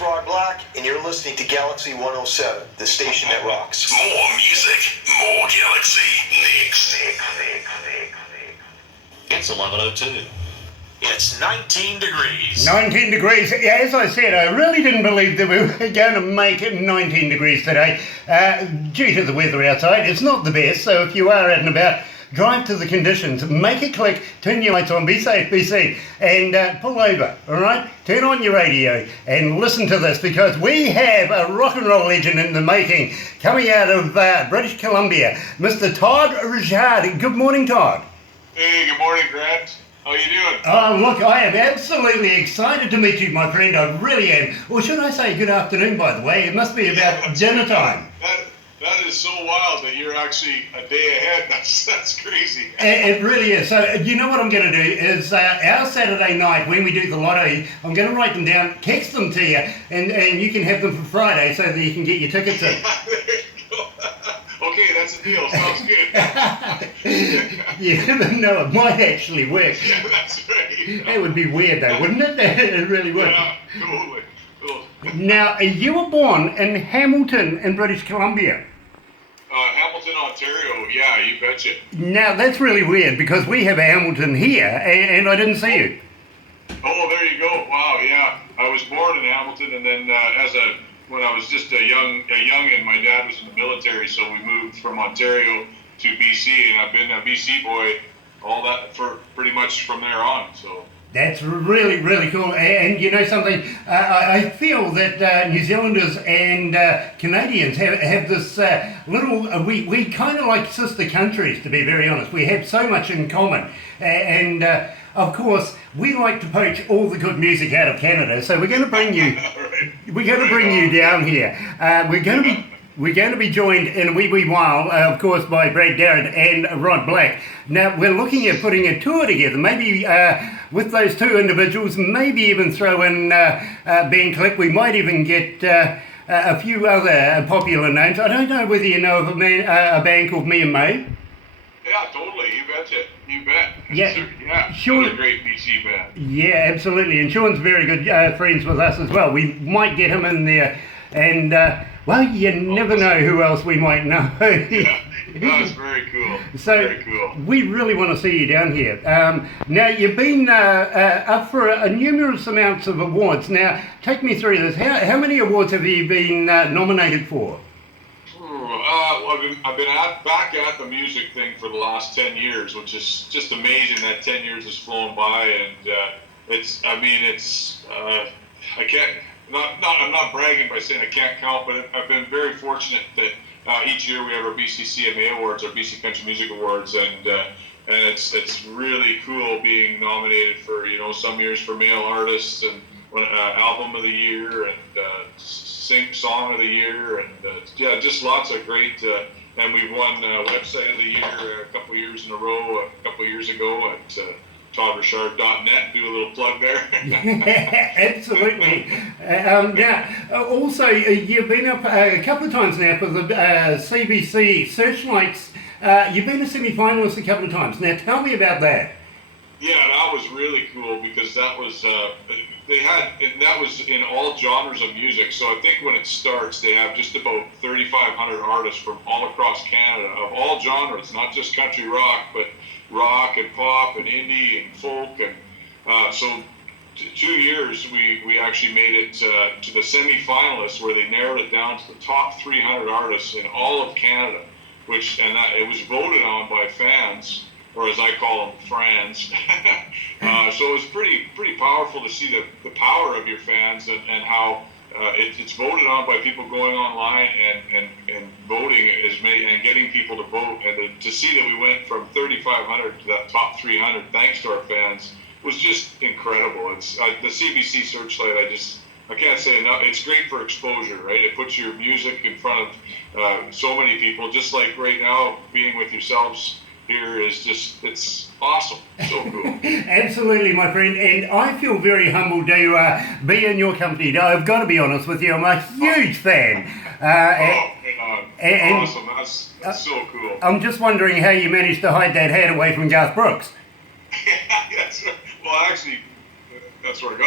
host, Rod Black, and you're listening to Galaxy 107, the station that rocks. More music, more Galaxy. Next. It's 11:02. It's 19 degrees. 19 degrees. Yeah, as I said, I really didn't believe that we were going to make it 19 degrees today. Due to the weather outside, it's not the best, so if you are out and about, drive to the conditions, make it click, turn your lights on, be safe, be seen, and pull over, all right? Turn on your radio and listen to this, because we have a rock and roll legend in the making coming out of British Columbia, Mr. Todd Richard. Good morning, Todd. Hey, good morning, Grant. How you doing? Oh, look, I am absolutely excited to meet you, my friend. I really am. Or should I say good afternoon, by the way? It must be about dinner time. That is so wild that you're actually a day ahead. That's crazy. It really is. So you know what I'm going to do is our Saturday night when we do the lotto, I'm going to write them down, text them to you, and you can have them for Friday so that you can get your tickets in. There you go. Okay, that's a deal. Sounds good. You never know. It might actually work. Yeah, that's right. That would be weird though, wouldn't it? It really would. Yeah, totally. Cool. Now, you were born in Hamilton in British Columbia. Hamilton, Ontario. Yeah, you betcha. Now, that's really weird because we have a Hamilton here and I didn't see you. Oh, there you go. Wow, yeah. I was born in Hamilton, and then when I was just a youngin', my dad was in the military, so we moved from Ontario to BC, and I've been a BC boy all that for pretty much from there on. So that's really, really cool. And you know something, I feel that New Zealanders and Canadians have this little, we kind of like sister countries, to be very honest. We have so much in common. And of course, we like to poach all the good music out of Canada. So we're going to bring you, down here. We're going to be joined in a wee while, of course, by Brad Garrett and Rod Black. Now, we're looking at putting a tour together, maybe with those two individuals, maybe even throw in Ben Click. We might even get a few other popular names. I don't know whether you know of a band called Me and May. yeah, totally. You betcha. You bet. Yeah. Sean, a great BC band. Yeah, absolutely. And Sean's very good friends with us as well. We might get him in there, and well, you never know who else we might know. Yeah, that's very cool. So very cool. We really want to see you down here. Now, you've been up for numerous amounts of awards. Now, take me through this. How many awards have you been nominated for? Well, I've been back at the music thing for the last 10 years, which is just amazing that 10 years has flown by, and I'm not bragging by saying I can't count, but I've been very fortunate that each year we have our BC CMA Awards, our BC Country Music Awards, and it's really cool being nominated for, some years for male artists and album of the year and song of the year, and just lots of great. And we've won website of the year a couple years in a row. A couple years ago at toddrichard.net. Do a little plug there. Absolutely. Now, also, you've been up a couple of times now for the CBC Searchlights. You've been a semi-finalist a couple of times. Now, tell me about that. Yeah, that was really cool because that was that was in all genres of music. So I think when it starts, they have just about 3,500 artists from all across Canada of all genres, not just country rock, but rock and pop and indie and folk. And so 2 years we actually made it to the semi-finalists, where they narrowed it down to the top 300 artists in all of Canada, it was voted on by fans, or as I call them, friends. So it was pretty powerful to see the power of your fans and how it's voted on by people going online and voting and getting people to vote. And to see that we went from 3,500 to that top 300, thanks to our fans, was just incredible. It's the CBC Searchlight. I can't say enough. It's great for exposure, right? It puts your music in front of so many people. Just like right now, being with yourselves here is it's awesome. So cool. Absolutely, my friend. And I feel very humbled to be in your company. I've got to be honest with you. I'm a huge fan. Awesome. That's so cool. I'm just wondering how you managed to hide that hat away from Garth Brooks. That's right. Well, actually, That's where I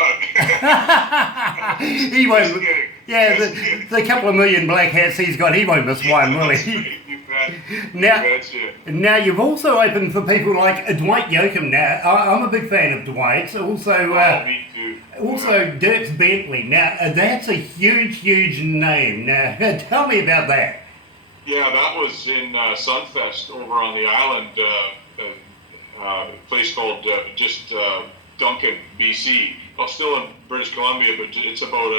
got it. He won't. Just kidding. Yeah, Just kidding. the couple of million black hats he's got, he won't miss one, will he? You bet. Now, You betcha. now you've also opened for people like Dwight Yoakam. Now, I'm a big fan of Dwight's. Also, Me too. also Dirks Bentley. Now, that's a huge, huge name. Now, tell me about that. Yeah, that was in Sunfest over on the island, a place called Duncan, BC. Well, still in British Columbia, but it's about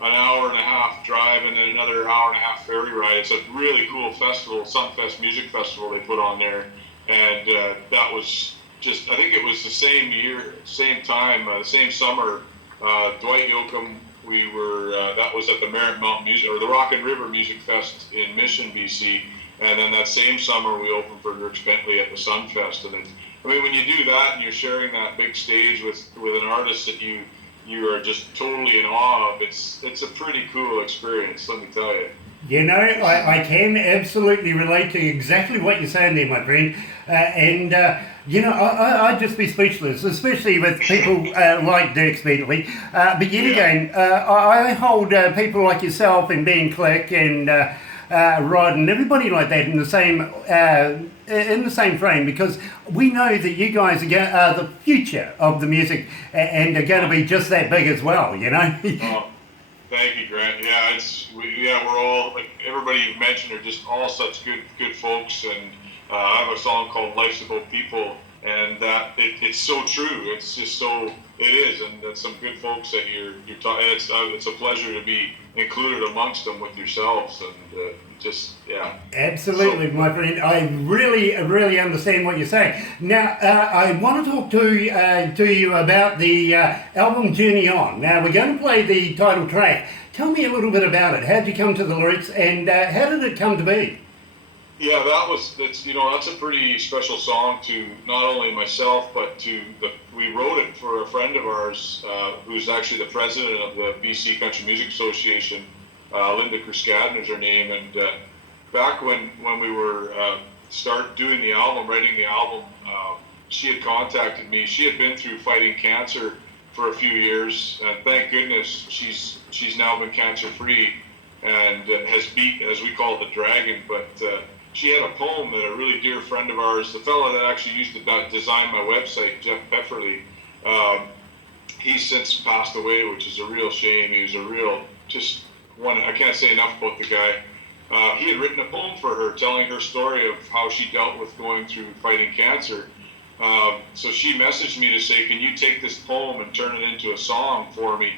an hour and a half drive and then another hour and a half ferry ride. It's a really cool festival, Sunfest Music Festival they put on there. And that was just, I think it was the same year, same time, the same summer, Dwight Yoakam, we were, that was at the Merritt Mountain Music, or the Rock and River Music Fest in Mission, BC. And then that same summer we opened for Dirks Bentley at the Sunfest. And it's, I mean, when you do that and you're sharing that big stage with an artist that you are just totally in awe of, it's a pretty cool experience, let me tell you. You know, I can absolutely relate to exactly what you're saying there, my friend. You know, I'd just be speechless, especially with people like Dirks Bentley. But yet again, I hold people like yourself and Ben Click and Rod and everybody like that in the same frame, because we know that you guys are the future of the music and are going to be just that big as well, you know? Thank you, Grant. Yeah, we're all, like everybody you've mentioned, are just all such good folks. And I have a song called "Life's About People," and that it's so true. It's just so it is, and that's some good folks that you're talking. It's a pleasure to be included amongst them with yourselves, and just yeah. Absolutely, So, my friend. I really understand what you're saying. Now, I want to talk to you about the album Journey On. Now, we're going to play the title track. Tell me a little bit about it. How did you come to the lyrics, and how did it come to be? Yeah, that's a pretty special song to not only myself, but we wrote it for a friend of ours who's actually the president of the BC Country Music Association. Linda Kerskadden is her name, and back when we were writing the album, she had contacted me. She had been through fighting cancer for a few years, and thank goodness she's now been cancer free and has beat, as we call it, the dragon. But she had a poem that a really dear friend of ours, the fellow that actually used to design my website, Jeff Pefferly, he's since passed away, which is a real shame. He was a real, just one, I can't say enough about the guy. He had written a poem for her telling her story of how she dealt with going through fighting cancer. So she messaged me to say, can you take this poem and turn it into a song for me?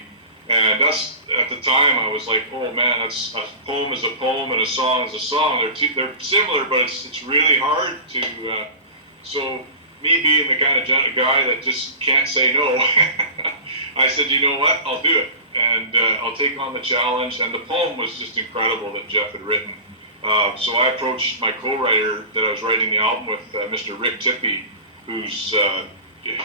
And that's, at the time, I was like, oh man, that's, a poem is a poem and a song is a song. They're similar, but it's really hard to, so me being the kind of guy that just can't say no, I said, you know what, I'll do it. And I'll take on the challenge. And the poem was just incredible that Jeff had written. So I approached my co-writer that I was writing the album with, Mr. Rick Tippie, who's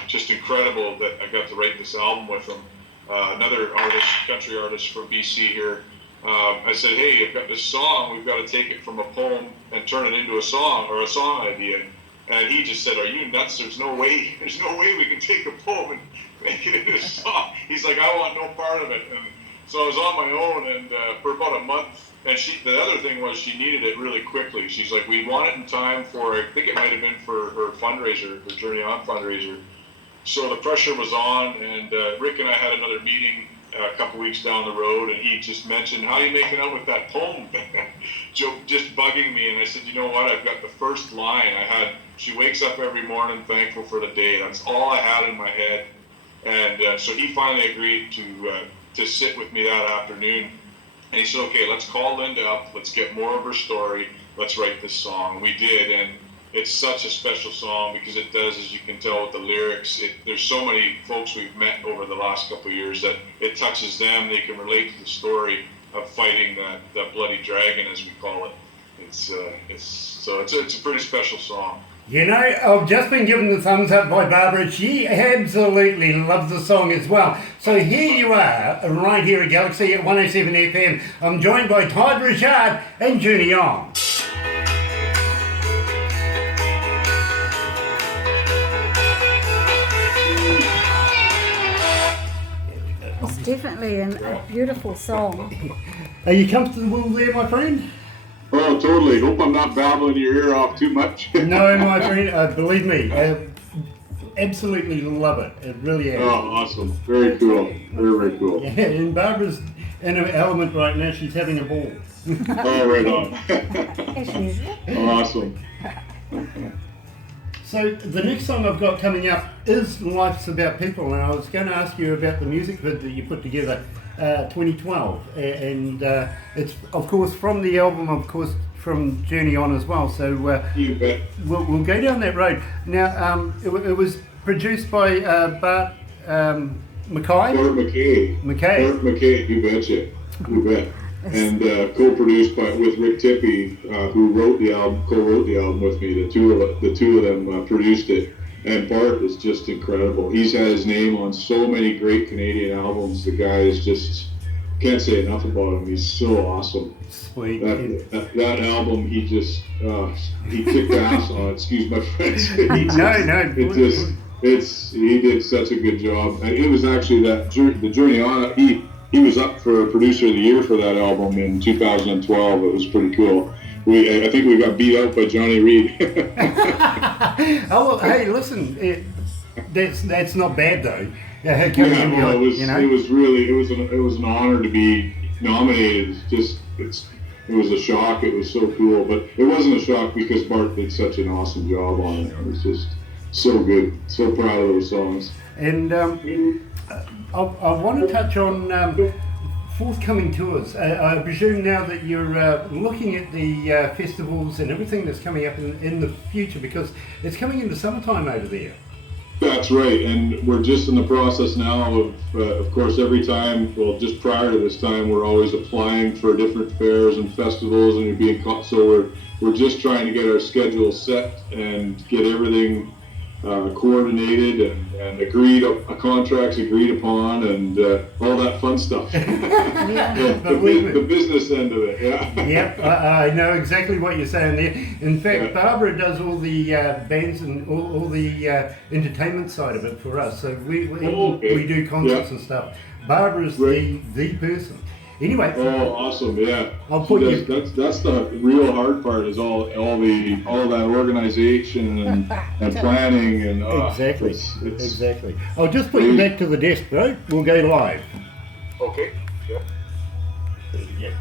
just incredible that I got to write this album with him. Another artist, country artist from BC here. I said, hey, I've got this song. We've got to take it from a poem and turn it into a song, or a song idea. And he just said, are you nuts? There's no way we can take a poem and make it into a song. He's like, I want no part of it. And so I was on my own, and for about a month. And the other thing was she needed it really quickly. She's like, we want it in time for, I think it might have been for her fundraiser, her Journey On fundraiser. So the pressure was on, and Rick and I had another meeting a couple weeks down the road, and he just mentioned, how are you making out with that poem? Just bugging me. And I said, you know what, I've got the first line. She wakes up every morning thankful for the day. That's all I had in my head. And so he finally agreed to sit with me that afternoon. And he said, okay, let's call Linda up. Let's get more of her story. Let's write this song. We did, and it's such a special song because it does, as you can tell with the lyrics, there's so many folks we've met over the last couple of years that it touches them. They can relate to the story of fighting that bloody dragon, as we call it. It's a pretty special song. You know, I've just been given the thumbs up by Barbara. She absolutely loves the song as well. So here you are, right here at Galaxy at 107 FM. I'm joined by Todd Richard and Journey On. definitely a beautiful song. Are you comfortable there, my friend? Oh, totally. Hope I'm not babbling your ear off too much. No, my friend, believe me, absolutely love it. It really is. Oh, awesome. Very cool. Very, very cool. Yeah, and Barbara's in her element right now. She's having a ball. Oh, right on. As usual. Awesome. So the next song I've got coming up is Life's About People, and I was going to ask you about the music vid that you put together 2012, and it's of course from the album, of course from Journey On as well, so You bet. we'll go down that road. Now it was produced by Bart Bart McKay. McKay. Bart McKay, you betcha. You bet. And co-produced with Rick Tippie, who co-wrote the album with me. The two of them produced it. And Bart is just incredible. He's had his name on so many great Canadian albums. The guy is just, can't say enough about him. He's so awesome. Sweet. That album, he just he kicked ass on. Excuse my French. He did such a good job. And it was actually the Journey On. He was up for Producer of the Year for that album in 2012. It was pretty cool. I think we got beat out by Johnny Reid. Oh, well, hey, listen, that's not bad though. It was an honor to be nominated. It was a shock. It was so cool, but it wasn't a shock because Bart did such an awesome job on it. It was just so good. So proud of those songs. And I want to touch on forthcoming tours. I presume now that you're looking at the festivals and everything that's coming up in the future, because it's coming into summertime over there. That's right, and we're just in the process now of course, every time, well, just prior to this time, we're always applying for different fairs and festivals, and you're being caught. So we're just trying to get our schedule set and get everything coordinated and contracts agreed upon, and all that fun stuff. The business end of it, yeah. Yep, I know exactly what you're saying there. In fact, Barbara does all the bands and all the entertainment side of it for us. So we do concerts and stuff. Barbara's the person. Anyway. Oh, awesome! Yeah. I'll put you. That's the real hard part, is all that organization and planning and exactly. Exactly. I'll just put you back to the desk, bro. We'll go live. Okay. Yeah. Yeah.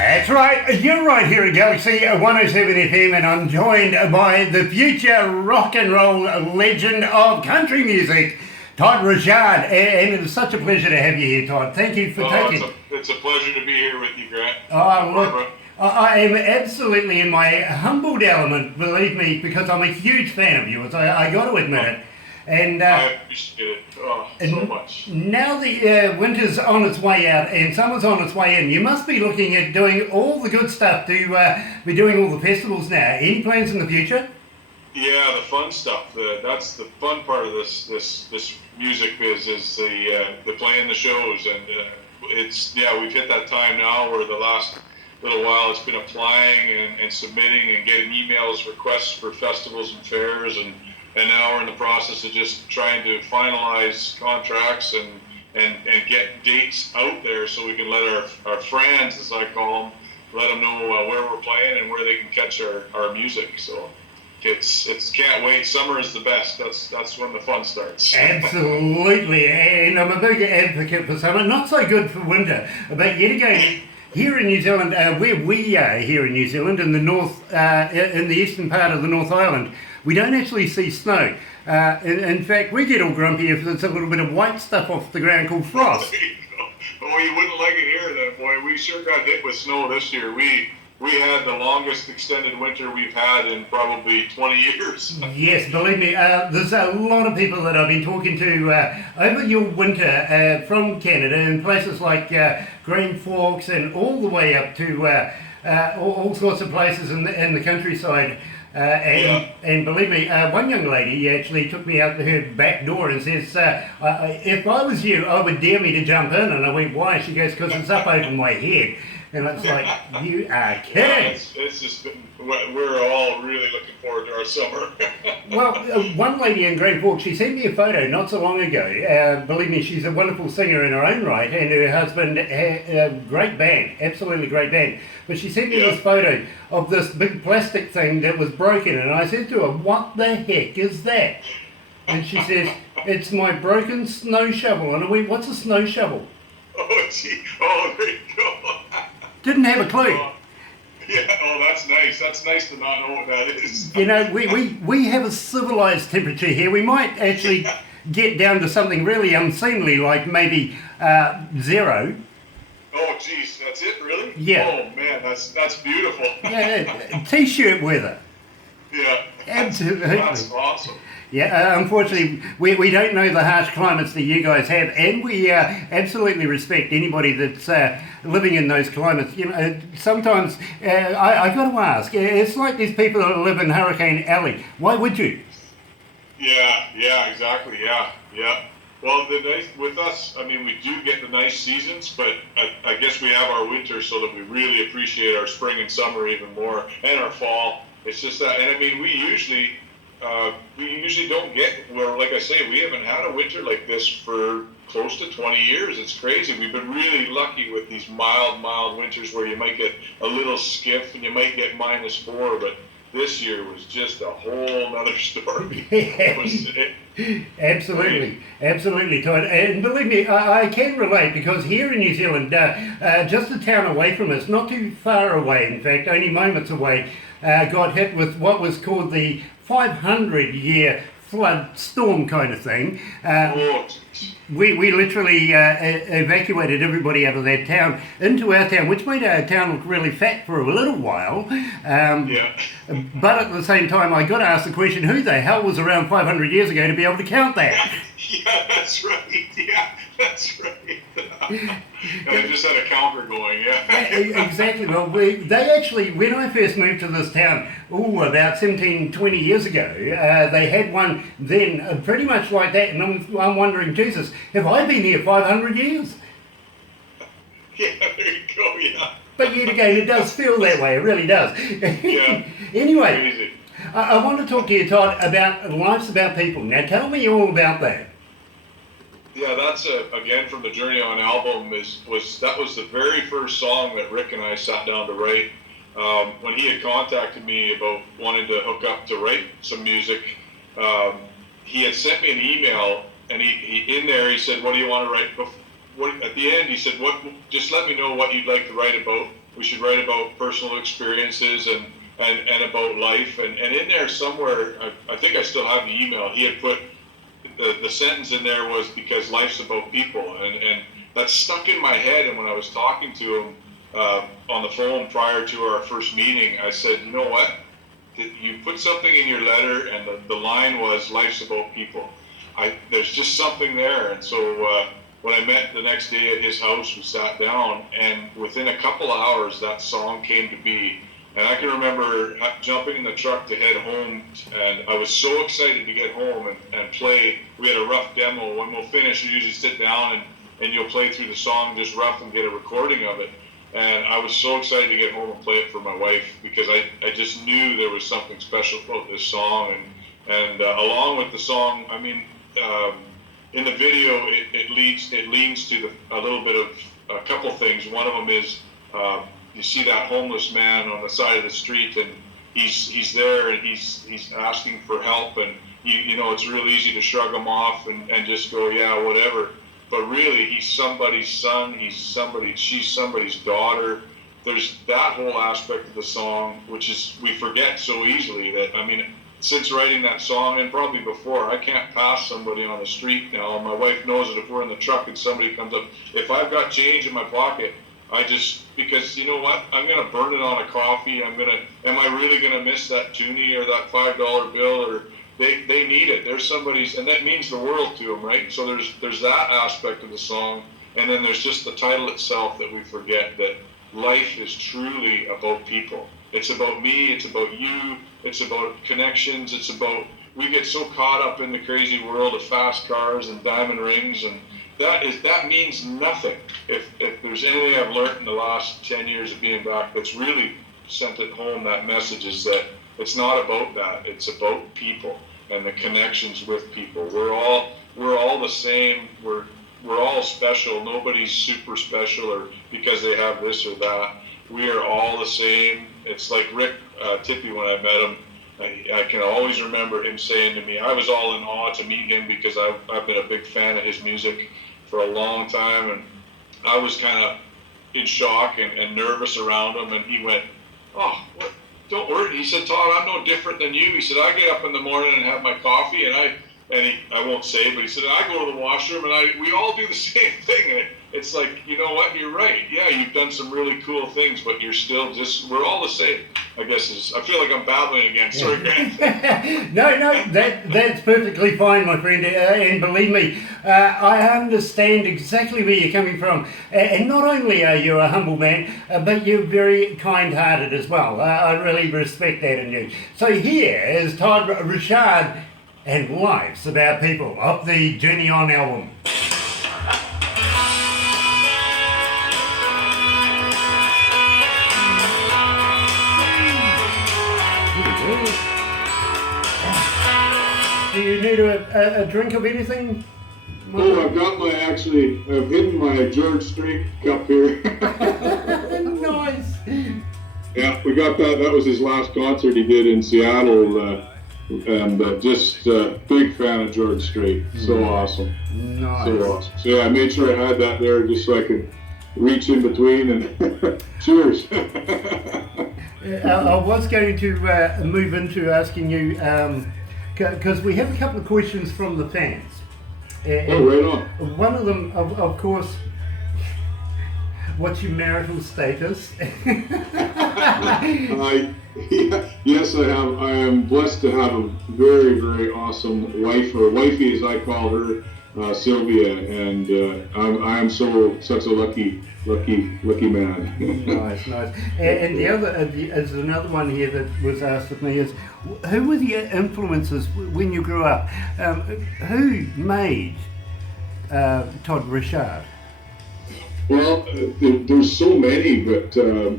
That's right, you're right here at Galaxy 107 FM, and I'm joined by the future rock and roll legend of country music, Todd Richard, and it is such a pleasure to have you here, Todd. Thank you for taking... It's a pleasure to be here with you, Grant. Oh, look, I am absolutely in my humbled element, believe me, because I'm a huge fan of yours. I got to admit it. And I appreciate it so much. Now the winter's on its way out and summer's on its way in, you must be looking at doing all the good stuff to be doing all the festivals now. Any plans in the future? Yeah, the fun stuff. That's the fun part of this music biz, is the playing the shows, and we've hit that time now where the last little while it's been applying and submitting and getting emails, requests for festivals and fairs, and now we're in the process of just trying to finalize contracts and get dates out there so we can let our friends, as I call them, let them know where we're playing and where they can catch our music. So it's can't wait. Summer is the best. That's when the fun starts. Absolutely, and I'm a big advocate for summer. Not so good for winter, but yet again, here in New Zealand, where we are here in New Zealand, in the north, in the eastern part of the North Island, we don't actually see snow. In fact, we get all grumpy if there's a little bit of white stuff off the ground called frost. There you go. Oh, you wouldn't like it here then, boy. We sure got hit with snow this year. We had the longest extended winter we've had in probably 20 years. Yes, believe me, there's a lot of people that I've been talking to over your winter from Canada in places like Grand Forks and all the way up to all sorts of places in the countryside. And believe me, one young lady actually took me out to her back door and says, if I was you, I would dare me to jump in. And I went, why? She goes, because it's up over my head. And it's like, you are kidding. It's just, we're all really looking forward to our summer. Well, one lady in Grant Forks, she sent me a photo not so long ago. Believe me, she's a wonderful singer in her own right, and her husband, a great band, absolutely great band. But she sent me this photo of this big plastic thing that was broken, and I said to her, what the heck is that? And she says, it's my broken snow shovel. And I went, what's a snow shovel? Oh, gee. Oh, there you go. Didn't have a clue. That's nice. That's nice to not know what that is. You know, we have a civilized temperature here. We might actually get down to something really unseemly, like maybe 0. Oh, geez, that's it, really? Yeah. Oh, man, that's beautiful. Yeah, t-shirt weather. Yeah. Absolutely. That's awesome. Yeah, unfortunately, we don't know the harsh climates that you guys have, and we absolutely respect anybody that's living in those climates. You know, sometimes I got to ask, it's like these people that live in Hurricane Alley. Why would you? Yeah, exactly. Yeah. Well, with us, I mean, we do get the nice seasons, but I guess we have our winter so that we really appreciate our spring and summer even more, and our fall. It's just that, and I mean, we usually don't get, where, like I say, we haven't had a winter like this for close to 20 years. It's crazy. We've been really lucky with these mild winters where you might get a little skiff and you might get -4, but this year was just a whole nother story. Absolutely, Todd. And believe me, I can relate, because here in New Zealand, just a town away from us, not too far away, in fact, only moments away, got hit with what was called the 500-year flood storm kind of thing. We literally evacuated everybody out of that town into our town, which made our town look really fat for a little while. But at the same time, I got to ask the question, who the hell was around 500 years ago to be able to count that? Yeah, that's right. I just had a counter going, Exactly. Well, they actually, when I first moved to this town, about 17, 20 years ago, they had one then pretty much like that, and I'm wondering, Jesus, have I been here 500 years? Yeah, there you go, yeah. But yet again, it does feel that way, it really does. Yeah. Anyway, I want to talk to you, Todd, about Life's About People. Now tell me all about that. Yeah, that's again from the Journey On album. That was the very first song that Rick and I sat down to write. When he had contacted me about wanting to hook up to write some music, he had sent me an email, and he in there he said, "What do you want to write?" At the end, he said, "Just let me know what you'd like to write about. We should write about personal experiences and about life." And in there somewhere, I think I still have the email. He had put. The sentence in there was, because life's about people, and that stuck in my head. And when I was talking to him on the phone prior to our first meeting, I said, you know what, you put something in your letter, and the line was, life's about people. There's just something there. And so when I met the next day at his house, we sat down, and within a couple of hours that song came to be. And I can remember jumping in the truck to head home, and I was so excited to get home and play. We had a rough demo. When we'll finish, you usually sit down and you'll play through the song just rough and get a recording of it. And I was so excited to get home and play it for my wife, because I just knew there was something special about this song. And along with the song, I mean, in the video, it leans to a little bit of a couple things. One of them is, you see that homeless man on the side of the street, and he's there, and he's asking for help, and you know it's real easy to shrug him off and just go, yeah, whatever. But really, he's somebody's son, she's somebody's daughter. There's that whole aspect of the song, which is, we forget so easily that, I mean, since writing that song, and probably before, I can't pass somebody on the street now. And my wife knows that if we're in the truck and somebody comes up, if I've got change in my pocket, because you know what? I'm going to burn it on a coffee. Am I really going to miss that toonie or that $5 bill? Or they need it. There's somebody's, and that means the world to them, right? So there's that aspect of the song. And then there's just the title itself that we forget, that life is truly about people. It's about me, it's about you, it's about connections, we get so caught up in the crazy world of fast cars and diamond rings, and that means nothing. If there's anything I've learned in the last 10 years of being back that's really sent it home, that message is that it's not about that, it's about people and the connections with people. We're all the same, we're all special, nobody's super special or because they have this or that. We are all the same. It's like Rick Tippy, when I met him, I can always remember him saying to me, I was all in awe to meet him because I've been a big fan of his music for a long time, and I was kind of in shock and nervous around him, and he went, oh, what? Don't worry. He said, Todd, I'm no different than you. He said, I get up in the morning and have my coffee, and I won't say, but he said, I go to the washroom, and we all do the same thing. And it's like, you know what, you're right. Yeah, you've done some really cool things, but you're still we're all the same, I guess. I feel like I'm babbling again. Sorry, Grant. No, that's perfectly fine, my friend. And believe me, I understand exactly where you're coming from. And not only are you a humble man, but you're very kind-hearted as well. I really respect that in you. So here is Todd Richard and Life's About People off the Journey On album. Do you need a drink of anything? Oh, I've hidden my George Strait cup here. Nice. Yeah, we got that. That was his last concert he did in Seattle. And just big fan of George Strait. So awesome. Nice. So awesome. So yeah, I made sure I had that there just so I could reach in between and cheers. I was going to move into asking you, because we have a couple of questions from the fans. Oh, right on. One of them, of course, what's your marital status? Yes, I have. I am blessed to have a very, very awesome wife, or wifey as I call her, Sylvia, and I am such a lucky man. Nice. And the other, there's another one here that was asked of me is, who were the influences when you grew up? Who made Todd Richard? Well, there's so many, but I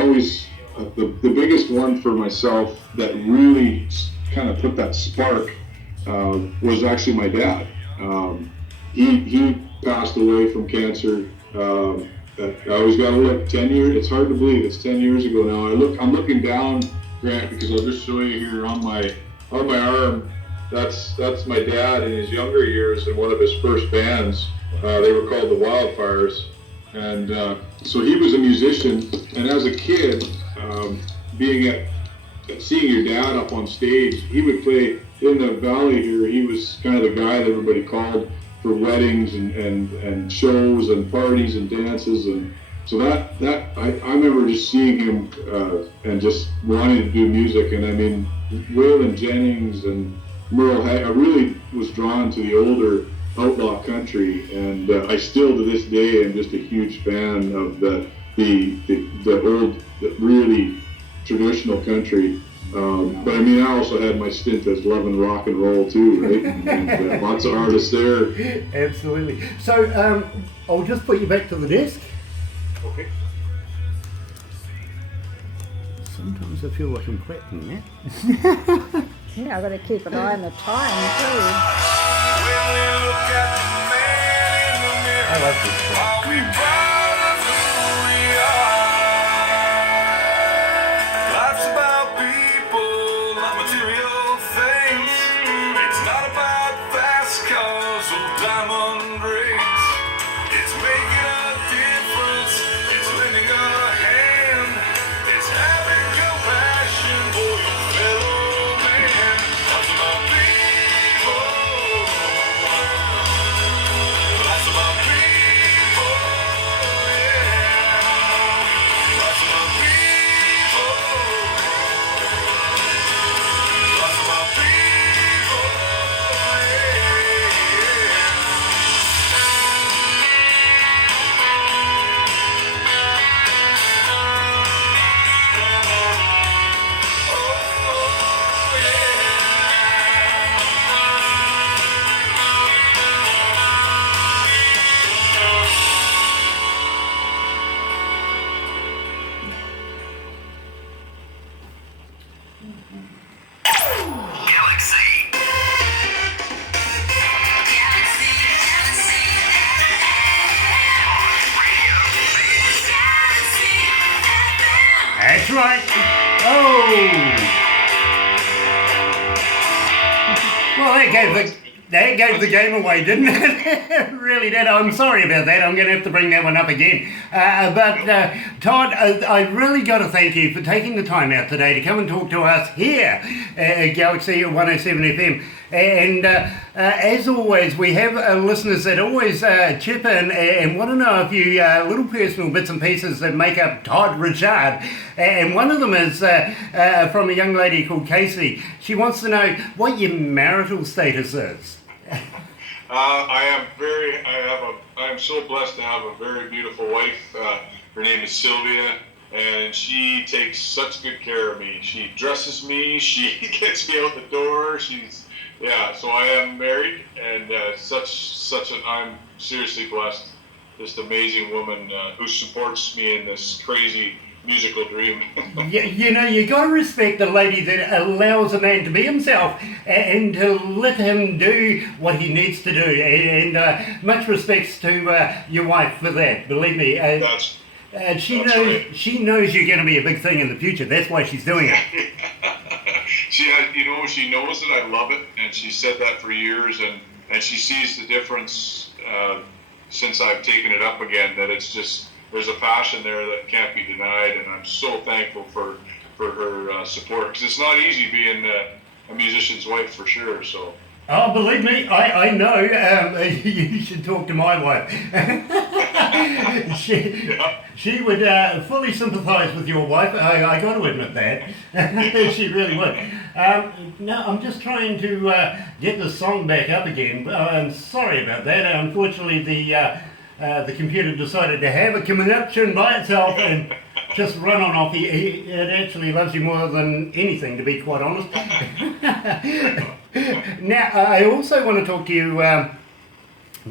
always, the biggest one for myself that really kind of put that spark was actually my dad. He passed away from cancer. I always got to look 10 years. It's hard to believe it's 10 years ago now. I'm looking down, Grant, because I'll just show you here on my arm. That's my dad in his younger years in one of his first bands. They were called the Wildfires, and so he was a musician. And as a kid, seeing your dad up on stage, he would play in the valley here. He was kind of the guy that everybody called for weddings and shows and parties and dances, and so that I remember just seeing him and just wanting to do music. And I mean, Waylon Jennings and Merle, I really was drawn to the older outlaw country, and I still to this day am just a huge fan of the old, really traditional country. But I mean, I also had my stint as loving rock and roll too, right? And lots of artists there. Absolutely. So I'll just put you back to the desk. Okay. Sometimes I feel like I'm clapping that. Yeah, I've got to keep an eye on the time too. I love this song. Galaxy. That's right. Oh. Well, that gave the game away, didn't it? It really did. I'm sorry about that. I'm going to have to bring that one up again. But Todd, I really got to thank you for taking the time out today to come and talk to us here at Galaxy 107 FM. And as always, we have listeners that always chip in and want to know a few little personal bits and pieces that make up Todd Richard. And one of them is from a young lady called Casey. She wants to know what your marital status is. I am so blessed to have a very beautiful wife. Her name is Sylvia, and she takes such good care of me. She dresses me. She gets me out the door. So I am married, and I'm seriously blessed. Just amazing woman who supports me in this crazy musical dream. You know, you got to respect the lady that allows a man to be himself and to let him do what he needs to do. And much respects to your wife for that. Believe me. She knows you're going to be a big thing in the future. That's why she's doing it. She knows that I love it, and she said that for years, and she sees the difference since I've taken it up again, that it's just, there's a passion there that can't be denied, and I'm so thankful for her support, because it's not easy being a musician's wife for sure, so. Oh, believe me, I know. You should talk to my wife. She would fully sympathise with your wife. I got to admit that. She really would. No, I'm just trying to get the song back up again. I'm sorry about that. Unfortunately, the computer decided to have a connection by itself and just run on off. It actually loves you more than anything, to be quite honest. Now, I also want to talk to you.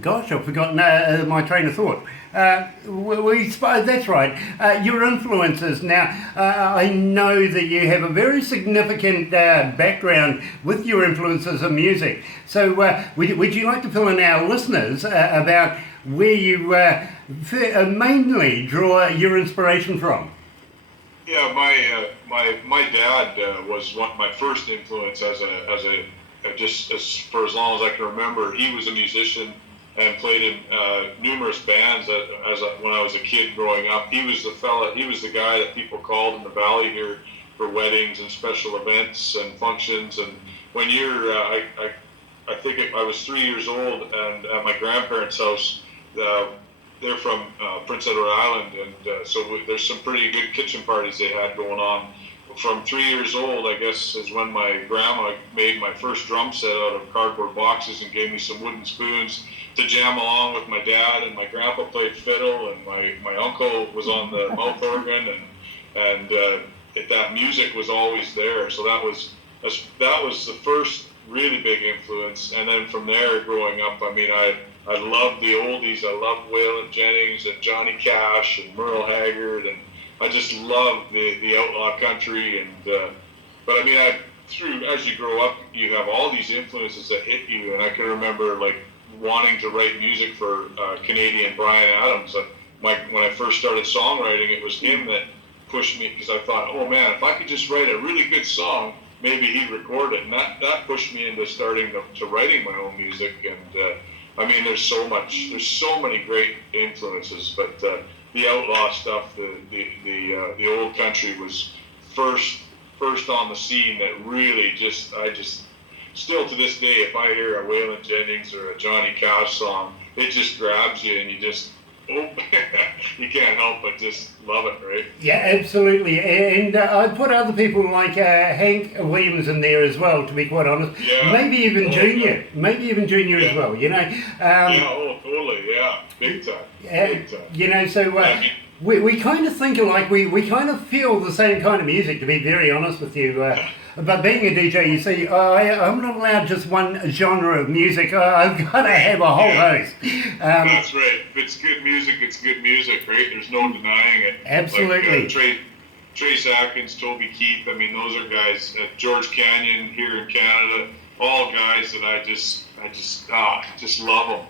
Gosh, I've forgotten my train of thought. That's right. Your influences. Now, I know that you have a very significant background with your influences in music. So, would you like to fill in our listeners about where you mainly draw your inspiration from? Yeah, my dad was my first influence for as long as I can remember. He was a musician and played in numerous bands when I was a kid growing up. He was the guy that people called in the valley here for weddings and special events and functions. And when I think I was 3 years old, and at my grandparents' house, they're from Prince Edward Island, and so there's some pretty good kitchen parties they had going on. From 3 years old, I guess, is when my grandma made my first drum set out of cardboard boxes and gave me some wooden spoons to jam along with my dad, and my grandpa played fiddle, and my uncle was on the mouth organ, and that music was always there. So that was the first really big influence. And then from there, growing up, I mean, I loved the oldies. I loved Waylon Jennings and Johnny Cash and Merle Haggard, and I just loved the outlaw country. And but I mean, as you grow up, you have all these influences that hit you. And I can remember wanting to write music for Canadian Bryan Adams. When I first started songwriting, it was him that pushed me, because I thought, oh man, if I could just write a really good song, maybe he'd record it. And that pushed me into starting to writing my own music. And I mean, there's so many great influences, but the outlaw stuff, the old country was first on the scene. That really still to this day, if I hear a Waylon Jennings or a Johnny Cash song, it just grabs you, and you just you can't help but just love it, right? Yeah, absolutely. And I'd put other people like Hank Williams in there as well, to be quite honest. Yeah. Maybe even Junior. Maybe even Junior as well, you know. Totally, yeah. Big time. Big time. You know, so we kind of think alike. We kind of feel the same kind of music, to be very honest with you. But being a DJ, you see, I'm not allowed just one genre of music. I've got to have a whole host. That's right. If it's good music, it's good music, right? There's no denying it. Absolutely. Trace Atkins, Toby Keith. I mean, those are guys at George Canyon here in Canada. All guys that I just love them.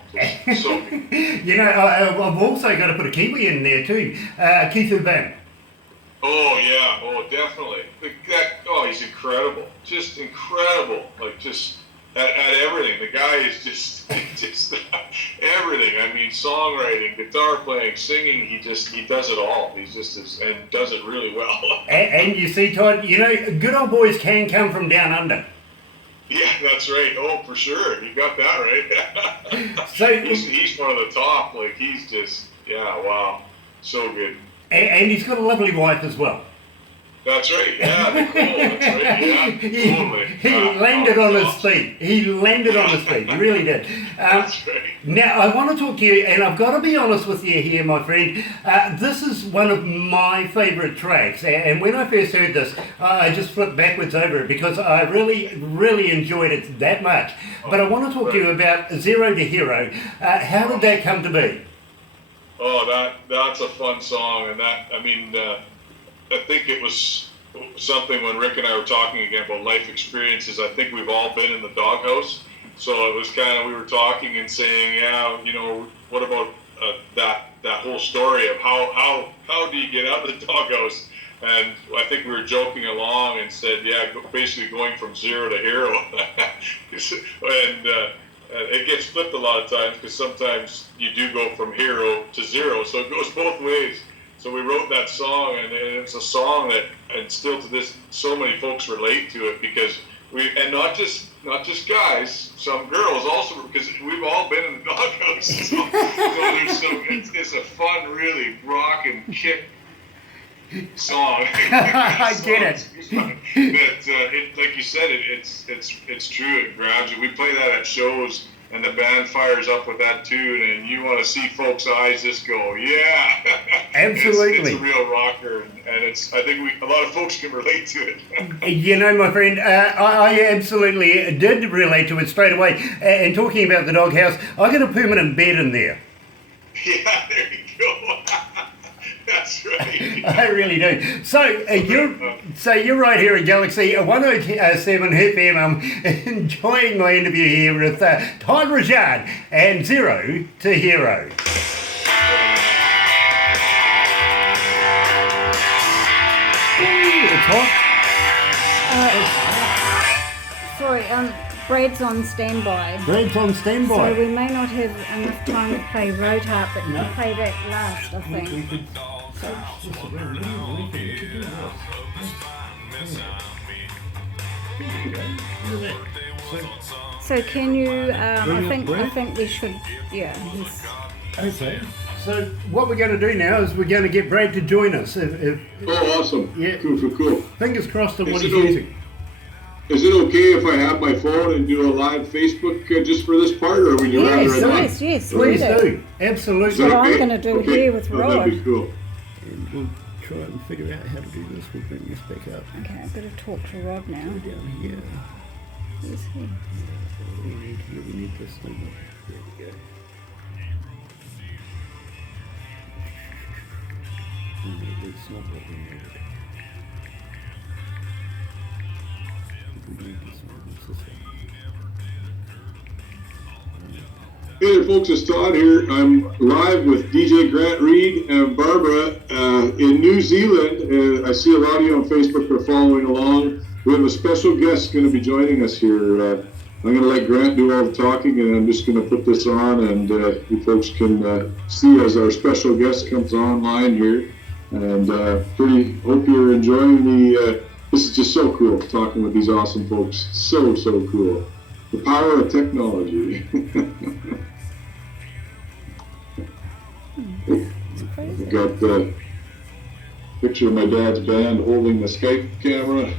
Just so good. You know, I've also got to put a Kiwi in there too. Keith Van. Oh yeah, oh definitely. He's incredible. Just incredible. Like just at everything. The guy is just everything. I mean, songwriting, guitar playing, singing. He does it all. He's just and does it really well. And you see, Todd, you know, good old boys can come from down under. Yeah, that's right. Oh, for sure. You got that right. So he's one of the top. Like he's just wow, so good. And he's got a lovely wife as well. That's right. Yeah, Nicole. That's right. Yeah, totally. He landed on his feet. He landed on his feet. He really did. That's right. Now, I want to talk to you, and I've got to be honest with you here, my friend. This is one of my favourite tracks, and when I first heard this, I just flipped backwards over it because I really, really enjoyed it that much. But I want to talk to you about Zero to Hero. How did that come to be? Oh, that's a fun song, and I think it was something when Rick and I were talking again about life experiences. I think we've all been in the doghouse, so it was kind of, we were talking and saying, yeah, you know, what about that whole story of how do you get out of the doghouse? And I think we were joking along and said, yeah, basically going from zero to hero, and it gets flipped a lot of times because sometimes you do go from hero to zero, so it goes both ways. So we wrote that song, and it's a song that, and still to this, so many folks relate to it because and not just guys, some girls also, because we've all been in the doghouse. So it's a fun, really rock and kick song. I get it. But like you said, it's true. It grabs you. We play that at shows, and the band fires up with that tune, and you want to see folks' eyes just go, yeah. Absolutely. It's a real rocker, and I think a lot of folks can relate to it. You know, my friend, I absolutely did relate to it straight away. And talking about the doghouse, I got a permanent bed in there. Yeah, there you go. That's right. I really do. So you're right here at Galaxy 107 FM. I'm enjoying my interview here with Todd Richard and Zero to Hero. It's hot. Sorry, Brad's on standby. Brad's on standby. So we may not have enough time to play Roadheart, but we'll play that last, I think. So can you? I think we should. Yeah. Okay. So what we're going to do now is we're going to get Brad to join us. Oh, awesome! Yeah. Cool. Fingers crossed on what he's it using. Is it okay if I have my phone and do a live Facebook just for this part, or would you rather not? Yes, Please do. Absolutely. Is that What I'm okay? going to do here with Oh, Rod. that'd be cool. And we'll try and figure out how to do this. We'll bring this back up. Okay, I've got to talk to Rod now. Down here. Where's he? We need this thing. There we go. It's not what we needed. We need this one. It's this one. Hey there, folks, it's Todd here. I'm live with DJ Grant Reid and Barbara in New Zealand. I see a lot of you on Facebook are following along. We have a special guest going to be joining us here. I'm going to let Grant do all the talking, and I'm just going to put this on, and you folks can see as our special guest comes online here. And hope you're enjoying this is just so cool, talking with these awesome folks. So cool. The power of technology. Crazy. Got the picture of my dad's band holding the Skype camera.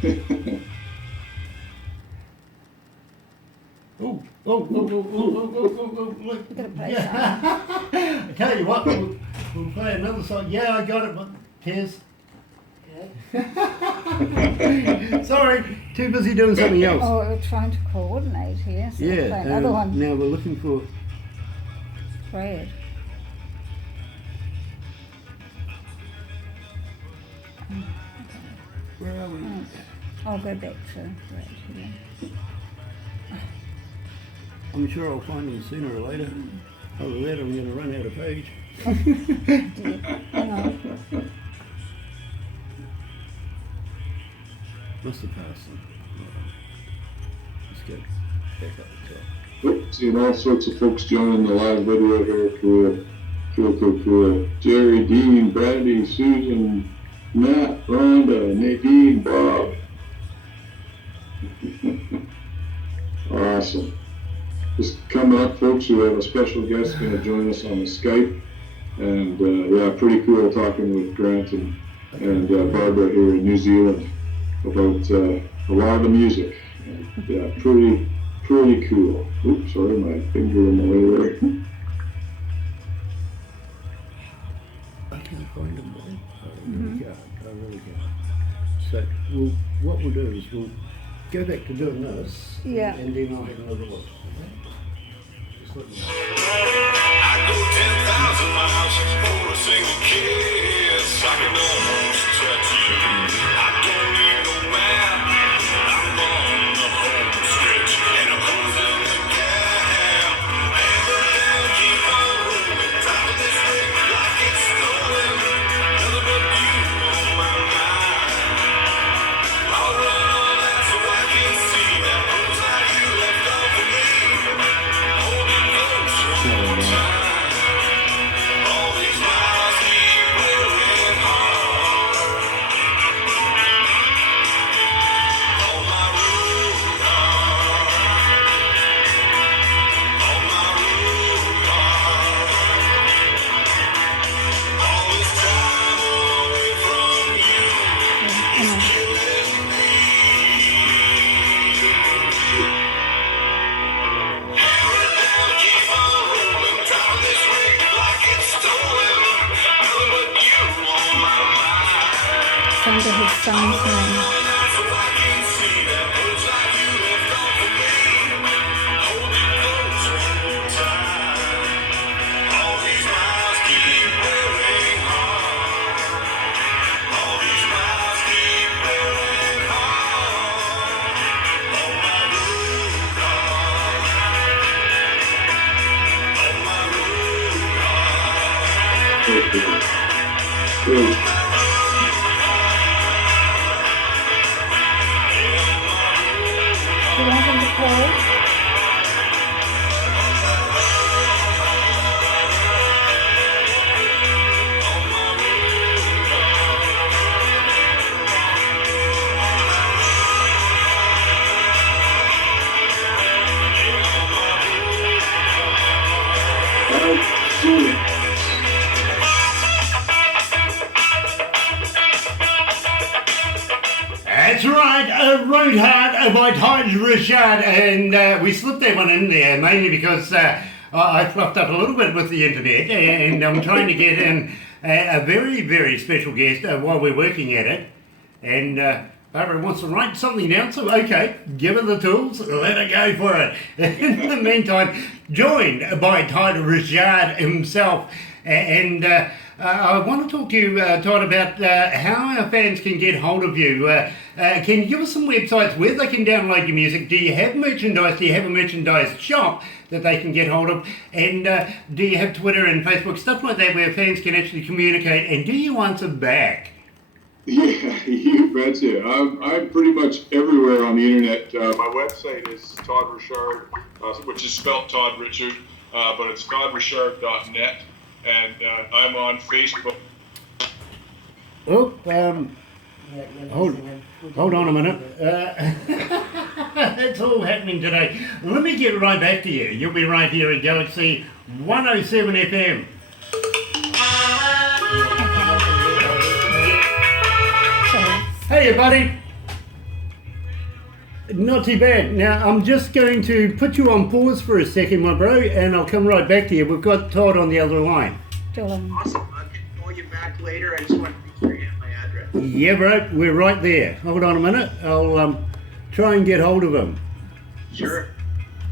Oh, look. We're going to play I tell you what, we'll play another song. Yeah, I got it, but Tez. Sorry, too busy doing something else. Oh, we're trying to coordinate here. So we'll play Yeah, another one. now we're looking for... Brad. Where are we? I'll go back to right here. I'm sure I'll find them sooner or later. Other than that, I'm going to run out of page. Hang on. Must have passed them. Let's go back up the top. Oh, seeing all sorts of folks joining the live video here. Cool. Jerry, Dean, Brandy, Susan, Matt, Rhonda, Nadine, Bob. Awesome. Just coming up, folks, we have a special guest going to join us on the Skype. And yeah, pretty cool talking with Grant and Barbara here in New Zealand about a lot of the music. And, yeah, pretty cool. Oops, sorry, my finger in the way there. I can't find them, boy. I really can't. So, what we'll do is we'll go back to doing this. Yeah. And then I'll have another look. Okay? Just let me know. I go 10,000 miles for a single kiss. I can almost touch you. I don't need no map. I'm on the home stretch and I'm closing the gap. Hammer down, keep on rolling. Time of this ring like it's stolen. Nothing but you on my mind. I'll run all that so I can see that pose like you left off of me. Holding close one more time. All these miles keep wearing hard. On my road hard. On my road hard. All this time away from you. Hang on. Hammer down, keep on rolling. Time of this ring like it's stolen. Nothing but you on my mind. It's under his son's name. So I can see that pose like you left off of me. Hold it close one more time. All these miles keep wearing hard. All these miles keep wearing hard. On my road hard. On my road hard. Great. Do you want him to call? Absolutely. That's right, Road Hard by Todd Richard, and we slipped that one in there mainly because I fluffed up a little bit with the internet, and I'm trying to get in a very, very special guest while we're working at it, and Barbara wants to write something down, so okay, give her the tools, let her go for it. In the meantime, joined by Todd Richard himself, and I want to talk to you, Todd, about how our fans can get hold of you. Can you give us some websites where they can download your music? Do you have merchandise? Do you have a merchandise shop that they can get hold of? And do you have Twitter and Facebook, stuff like that, where fans can actually communicate? And do you answer back? Yeah, you betcha. I'm pretty much everywhere on the internet. My website is Todd Richard, which is spelled Todd Richard, but it's toddrichard.net, and I'm on Facebook. Oh, hold on a minute. It's all happening today. Let me get right back to you. You'll be right here at Galaxy107fm. Hey, buddy. Not too bad. Now, I'm just going to put you on pause for a second, my bro, and I'll come right back to you. We've got Todd on the other line. Dylan. Awesome. I can call you back later. I just want to make sure you have my address. Yeah, bro, we're right there. Hold on a minute. I'll try and get hold of him. Sure.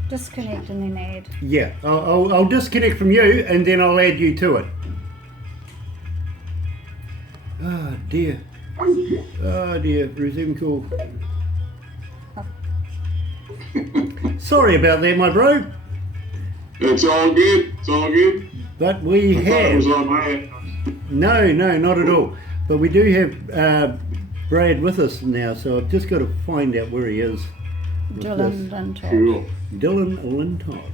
Disconnect and then add. Yeah, I'll disconnect from you and then I'll add you to it. Oh dear. Oh dear, resume call. Sorry about that, my bro. It's all good. It's all good. But we I thought it have. was on my end. No, not at all. But we do have Brad with us now, so I've just got to find out where he is. with Dylan this. Lintoff. Cool. Dylan Lintoff.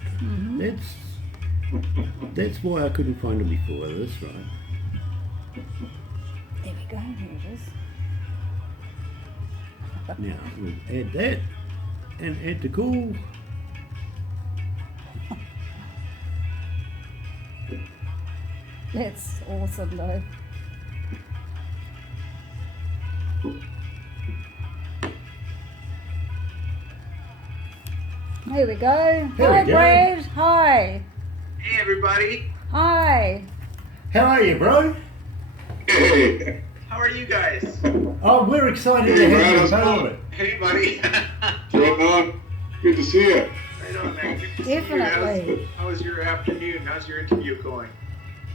That's why I couldn't find him before. That's right. There we go, here it is. Now we'll add that and add the call. That's awesome though. Here we go. There Hi we go. Brad. Hi. Hey, everybody. Hi. How are you, bro? Hey. How are you guys? Oh, we're excited Hey, to Brad, have you how's it available. going? Hey, buddy. Getting on. Good to see you. Right on, man. Good to see you. Definitely. How was your afternoon? How's your interview going?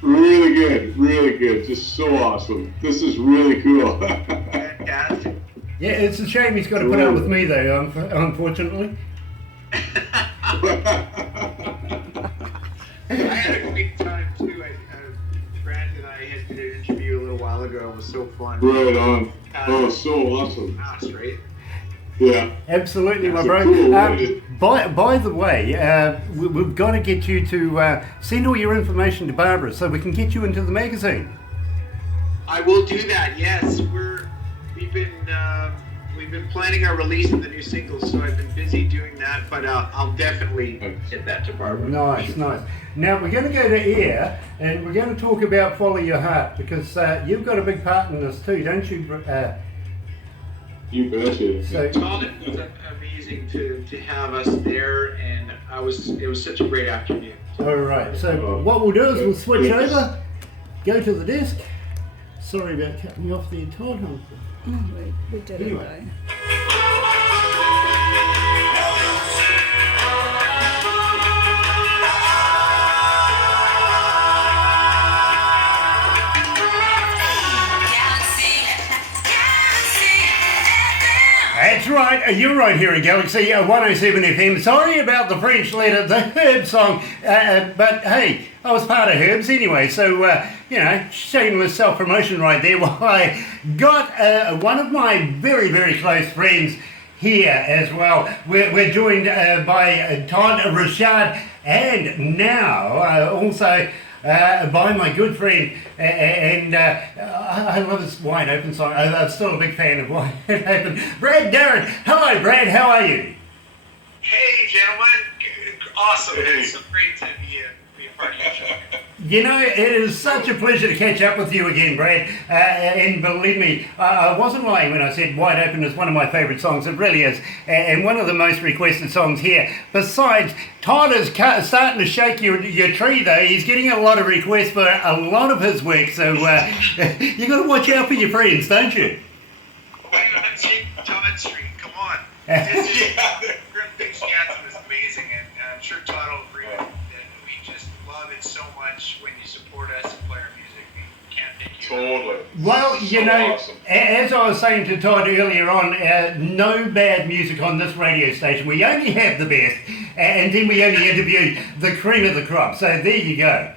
Really good. Really good. Just so awesome. This is really cool. Fantastic. Yeah, it's a shame he's got to put up with me though, unfortunately. I had a great time too. Grant and I had did an interview a little while ago. It was so fun. Right on. Oh, so awesome. Fast, right? Yeah. Absolutely, my That's bro. a cool way. By the way, we've got to get you to send all your information to Barbara so we can get you into the magazine. I will do that. Yes, we've been planning our release of the new singles, so I've been busy doing that. But I'll definitely get that to Barbara. Nice. Now we're going to go to air and we're going to talk about Follow Your Heart because you've got a big part in this too, don't you? You betcha. So, Todd, it was amazing to have us there, and it was such a great afternoon. all right. So what we'll do is we'll switch over, go to the desk. Sorry about cutting you off there, Todd. Oh, we did it Anyway. though. That's right, you're right here at Galaxy 107 FM. Sorry about the French letter, the Herb song, but hey, I was part of Herb's anyway, so, shameless self-promotion right there. Well, I got one of my very, very close friends here as well. We're joined by Todd Richard and now also by my good friend, and I love this Wide Open song. I'm still a big fan of Wide Open. Brad Darren. Hello, Brad. How are you? Hey, gentlemen. Awesome. It's so great to be a part of your show. You know, it is such a pleasure to catch up with you again, Brad. And believe me, I wasn't lying when I said Wide Open is one of my favourite songs. It really is. And one of the most requested songs here. Besides, Todd is starting to shake your tree, though. He's getting a lot of requests for a lot of his work. So you got to watch out for your friends, don't you? Why you haven't seen Todd Street? Come on. This is Grim Big Jansen is amazing, and I'm sure Todd will agree that we just love it so much when you support us and play our music. We can't thank you. Totally. Well, you So know, awesome. as I was saying to Todd earlier on, no bad music on this radio station. We only have the best, and then we only interview the cream of the crop. So there you go.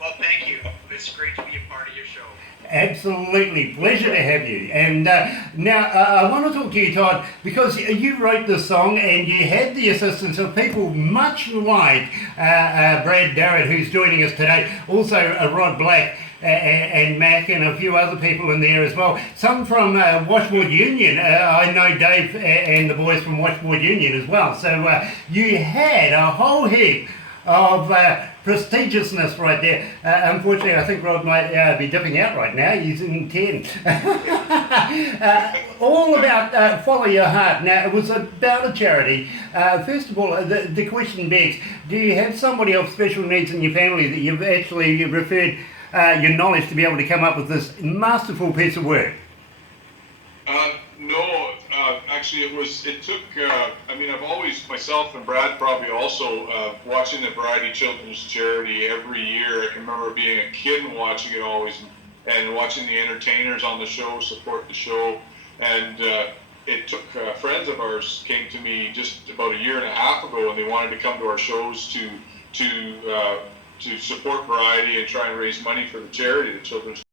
Well, thank you. It's great to be a part of your show. Absolutely, pleasure to have you. And now I want to talk to you, Todd, because you wrote this song and you had the assistance of people much like Brad Darrett, who's joining us today, also Rod Black and Mac and a few other people in there as well. Some from Washboard Union. I know Dave and the boys from Washboard Union as well. So you had a whole heap of prestigiousness right there. Unfortunately, I think Rod might be dipping out right now. He's in 10. All about Follow Your Heart. Now, it was about a charity. First of all, the question begs, do you have somebody of special needs in your family that you've actually referred your knowledge to be able to come up with this masterful piece of work? No, actually it took, I've always, myself and Brad probably also, watching the Variety Children's Charity every year. I can remember being a kid and watching it always, and watching the entertainers on the show support the show. And it took friends of ours came to me just about a year and a half ago, and they wanted to come to our shows to support variety and try and raise money for the charity, the Children's